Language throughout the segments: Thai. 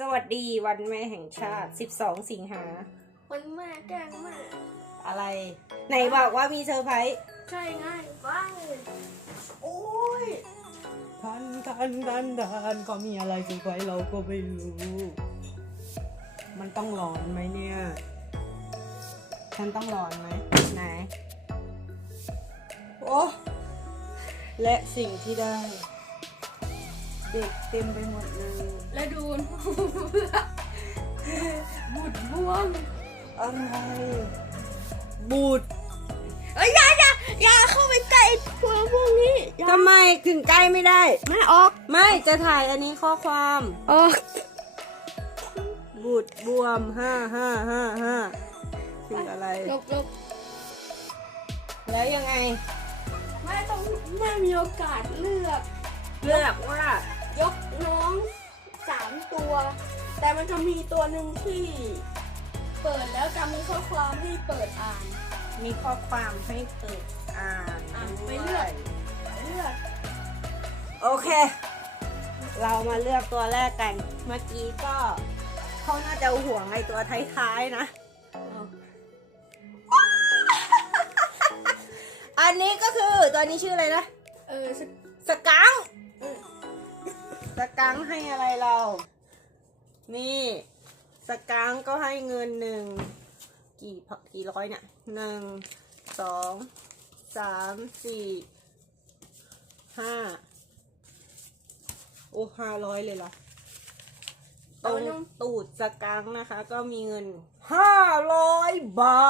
สวัสดีวันแม่แห่งชาติ 12 สิงหาวันแม่แกล้งแม่อะไร ไหนบอกว่ามีเซอร์ไพรส์ใช่ไง่ายบ้างโอ้ยทันทันทันทันเขามีอะไรเซอร์ไพรส์เราก็ไม่รู้ มันต้องร้อนไหมเนี่ย ฉันต้องร้อนไหมไหน โอ้และสิ่งที่ได้ เด็กเต็มไปหมดเลย แล้วดูนบุดบวงอะไรบูดเอ้ยอย่าอย่าอย่าเข้าไปใกล้พวกพวกนี้อย่าทำไมถึงใกล้ไม่ได้แม่ออกไม่จะถ่ายอันนี้ข้อความออกบูดบวมห้าห้าห้าห้าคืออะไรลบลบแล้วยังไงแม่ต้องแม่มีโอกาสเลือก เลือกว่ายกน้องสาม ตัว แต่มันจะมีตัวหนึ่งที่เปิดแล้วจะมีข้อความให้เปิดอ่าน มีข้อความให้เปิดอ่านอะด้วยไปเลือกเลือกโอเค เรามาเลือกตัวแรกกัน เมื่อกี้ก็เขาน่าจะห่วงไอตัวท้ายๆนะ อันนี้ก็คือตัวนี้ชื่ออะไรนะ เออสสกังเออ สกังให้อะไรเรา นี่ สกังก็ให้เงินหนึ่งกี่พกี่ร้อยเนี่ยหนึ่งสองสามสี่ห้าโอ้ห้าร้อยเลยเหรอตรงตูดสกังนะคะ ก็มีเงินห้าร้อยบา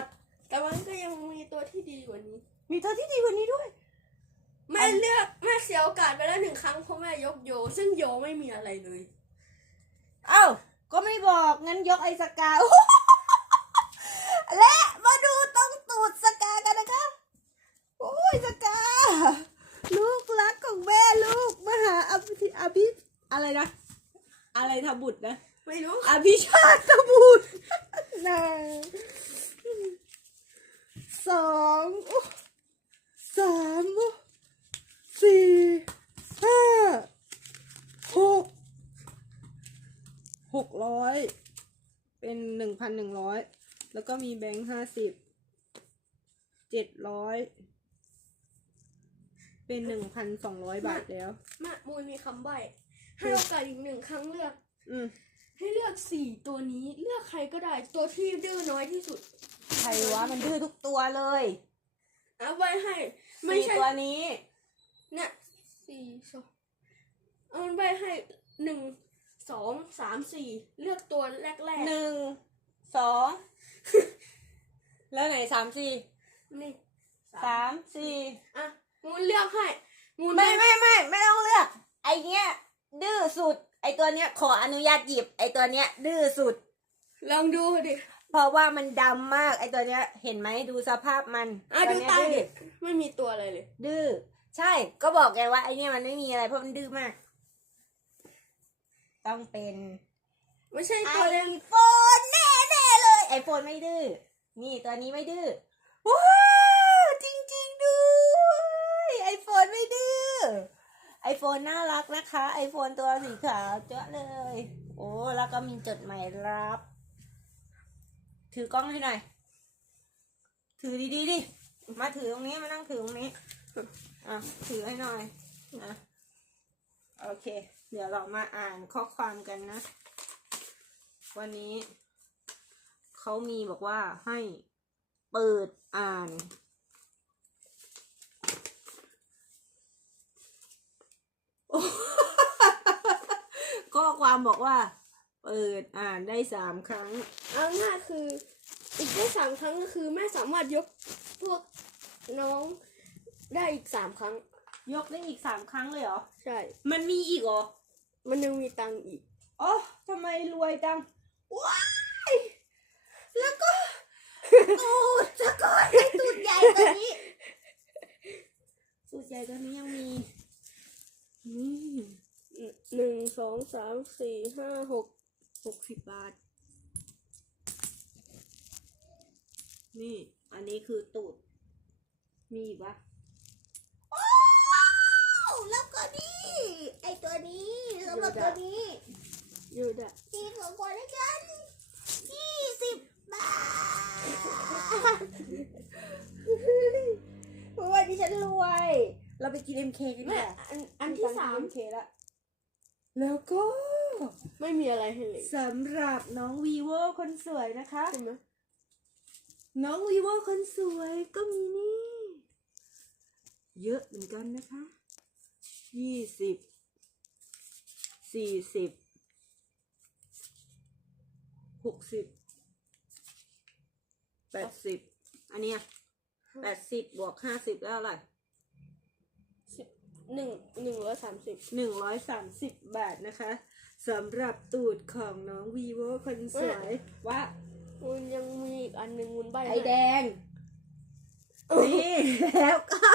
ท แต่มันก็ยังมีตัวที่ดีกว่านี้ มีตัวที่ดีกว่านี้ด้วย แม่เลือกแม่เสียโอกาสไปแล้วหนึ่งครั้งเพราะแม่ยกโย ซึ่งโยไม่มีอะไรเลย เอ้า ก็ไม่บอกงั้นยกไอ้สกา และมาดูตรงตูดสกากันนะคะ โอ้ยสกา ลูกรักของแม่ลูกมหาอภิอภิอะไรนะ อะไรทบุตรนะ ไม่รู้อภิชาติบุตรนะสองโอ้สามโอ้สี่ห้าหกหก ร้อยเป็นหนึ่งพันหนึ่งร้อยแล้วก็มีแบงค์ห้าสิบเจ็ดร้อยเป็นหนึ่งพันสองร้อยบาทแล้วแม่มูลมีคำใบ้ให้โอกาสอีกหนึ่งครั้งเลือก อืมให้เลือกสี่ตัวนี้เลือกใครก็ได้ตัวที่ดื้อน้อยที่สุดใครวะมันดื้อทุกตัวเลยเอาไว้ให้ ไม่สี่ใช่ตัวนี้ เนี่ยสี่สองเอามันไว้ให้หนึ่ง สองสามสี่เลือกตัวแรกแรกหนึ่งสองแล้วไหนสามสี่นี่สามสี่อะมูลเลือกให้มูลไม่ไม่ไม่ไม่ต้องเลือก ไอเนี้ยดื้อสุด ไอตัวเนี้ยขออนุญาตหยิบ ไอตัวเนี้ย ดื้อสุด ลองดูดิเพราะว่ามันดำมาก ไอตัวเนี้ยเห็นไหมดูสภาพมันอะตัดูวเนี้ยตาดิดื้อไม่มีตัวอะไรเลย ดื้อใช่ก็บอกไงว่าไอเนี้ยมันไม่มีอะไรเพราะมันดื้อมาก ต้องเป็นไม่ใช่ไอตัวเล็กโฟนแน่แน่ๆเลยไอโฟนไม่ดื้อนี่ตัวนี้ไม่ดื้อว้าวจริงๆด้วยไอโฟนไม่ดื้อไอโฟนน่ารักนะคะไอโฟนตัวสีขาวเจ้าเลย โอ้แล้วก็มีจดหมายรับ ถือกล้องให้หน่อย ถือดีๆดิมาถือตรงนี้มานั่งถือตรงนี้อะถือให้หน่อยนะ โอเค เดี๋ยวเรามาอ่านข้อความกันนะ วันนี้ เขามีบอกว่าให้เปิดอ่าน ข้อความบอกว่า เปิดอ่านได้สามครั้ง เอาง่ายคือ อีกได้สามครั้งก็คือแม่สามารถยกพวกน้องได้อีกสามครั้ง ยกได้อีกสามครั้งเลยเหรอ ใช่ มันมีอีกเหรอ มันยังมีตังค์อีก อ๋อทำไมรวยจัง ว้าย แล้วก็ตูดสะกอนไอ้ตูดใหญ่ตัวนี้ตูดใหญ่ตัวนี้ยังมีนี่หนึ่งสองสามสี่ห้าหกหกสิบบาท นี่ อันนี้คือตูด มีอีกปะว้าวแล้ว ก็นี่ ไอตัวนี้สำหรับตัวนี้ของขวัญให้กันยี่สิบบาทเพราะว่าดิฉันรวย เราไปกิน MK กันดีแม่กว่าอันอันที่สามเทละแล้วก็ไม่มีอะไรให้เลยสำหรับน้องวีโวคนสวยนะคะ ใช่ไหมน้องวีโวคนสวยก็มีนี่ เยอะเหมือนกันนะคะ ยี่สิบสี่สิบหกสิบแปดสิบอันเนี้ยแปดสิบบวกห้าสิบแล้วอะไรสิบหนึ่งหนึ่งร้อยสามสิบหนึ่งร้อยสามสิบบาทนะคะสำหรับตูดของน้องวีโวคนสวยว่ามันยังมีอีกอันหนึ่งวุ้นใบไอแดงนี่แล้วก็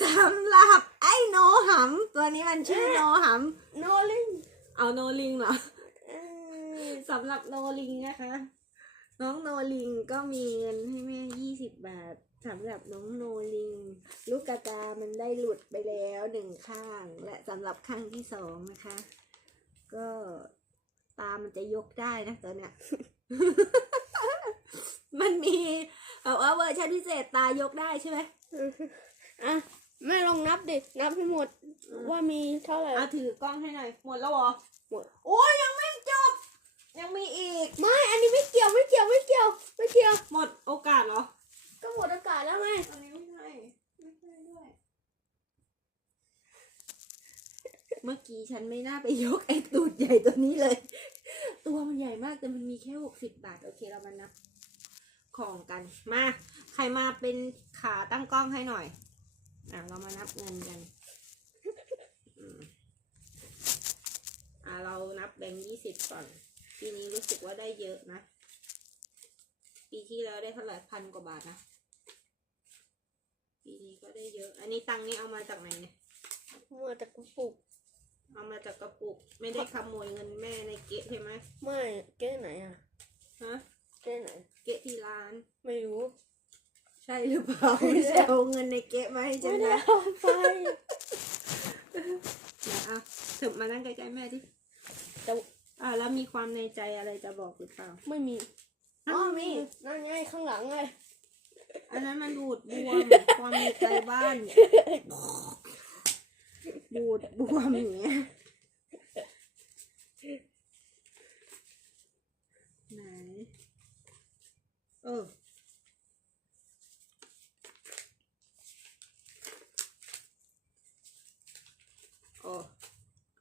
สำหรับไอ้โนหำตัวนี้มันชื่อโนหโนลิงำเอาโนลิงเหรอสำหรับโนลิงนะคะ น้องโนลิงก็มีเงินให้แม่ยี่สิบบาทสำหรับน้องโนลิง ลูกกระตามันได้หลุดไปแล้วหนึ่งข้าง และสำหรับข้างที่สองนะคะ ก็ตามันจะยกได้นะตอนเนี้ยมันมีแบบว่าเวอร์ชันพิเศษตายกได้ใช่ไหมอะ แม่ลองนับดินับให้หมดอืมว่ามีเท่าไหร่เอาถือกล้องให้หน่อย หมดแล้วเหรอหมด โอ้ยยังไม่จบ ยังมีอีก ไม่ อันนี้ไม่เกี่ยวไม่เกี่ยวไม่เกี่ยวไม่เกี่ยว หมดโอกาสเหรอ ก็หมดอากาศแล้วไงอันนี้ไม่ใช่ไม่ใช่ด้วย เมื่อกี้ฉันไม่น่าไปยกไอ้ตูดใหญ่ตัวนี้เลย ตัวมันใหญ่มากแต่มันมีแค่หกสิบบาท โอเคเรามานับของกัน มา ใครมาเป็นขาตั้งกล้องให้หน่อย อะเรามานับเงินกันอืมอะเรานับแบงค์ยี่สิบก่อน ปีนี้รู้สึกว่าได้เยอะนะ ปีที่แล้วได้เท่าไหร่พันกว่าบาทนะ ปีนี้ก็ได้เยอะ อันนี้ตังค์นี้เอามาจากไหนเนี่ยมาจากกระปุก เอามาจากกระปุก ไม่ได้ขโมยเงินแม่ในเกะใช่ไหมไม่เก้ไหนอะ ฮะ เก้ไหน เกะที่ร้าน ไม่รู้ ใช่หรือเปล่าไม่ใช่เอาเงินในเกะมาให้ฉัไม่นได้นะเอาไปนะอะถึงมานั่งใกล้ๆแม่ดิแต่อะแล้วมีความในใจอะไรจะบอกหรือเปล่า ไม่มีอ้าอ๋อวมีนั่นไงข้างหลังไงอันนั้นมันบูดบวมความในใจบ้านบูดบวมอย่างเงี้ยไหน เออ โอ้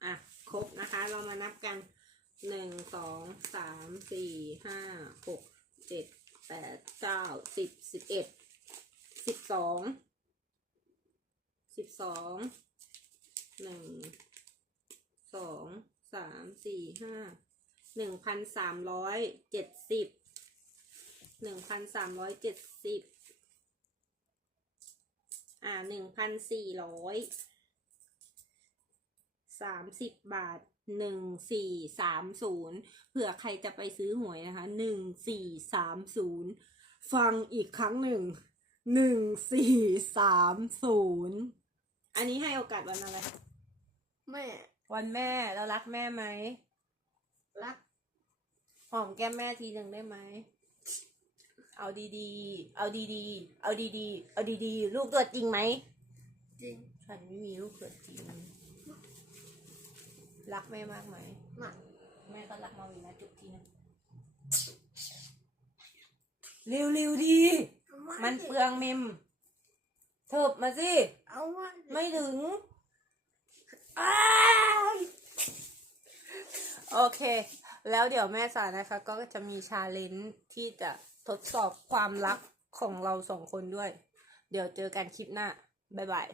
อะ ครบ ครับกันหนึ่งสองสามสี่ห้าหกเจ็ดแปดเก้าสิบสิบเอ็ดสิบสองสิบสองหนึ่งสองสามสี่ห้าหนึ่งพันสามร้อยเจ็ดสิบหนึ่งพันสามร้อยเจ็ดสิบอ่าหนึ่งพันสี่ร้อยสามสิบบาท หนึ่งสี่สามศูนย์เผื่อใครจะไปซื้อหวยนะคะหนึ่งสี่สามศูนย์ฟังอีกครั้งหนึ่งหนึ่งสี่สามศูนย์อันนี้ให้โอกาสวันอะไรแม่ วันแม่เรารักแม่ไหมรักหอมแก้มแม่ทีหนึ่งได้ไหมเอาดีๆ เอาดีๆ เอาดีๆ เอาดีๆ ลูกตัวจริงไหมจริง ฉันไม่มีลูกตัวจริง รักแม่มากไหมมากแม่ก็รักมาวินนะจุ๊บทีนะเร็วๆดี มันเปลืองเมมเถิบมาสิ เอาว่าไม่ถึงอ้ายโอเค แล้วเดี๋ยวแม่สานะคะ ก็จะมีชาเลนจ์ที่จะทดสอบความรักของเราสองคนด้วย เดี๋ยวเจอกันคลิปหน้า บ๊ายบาย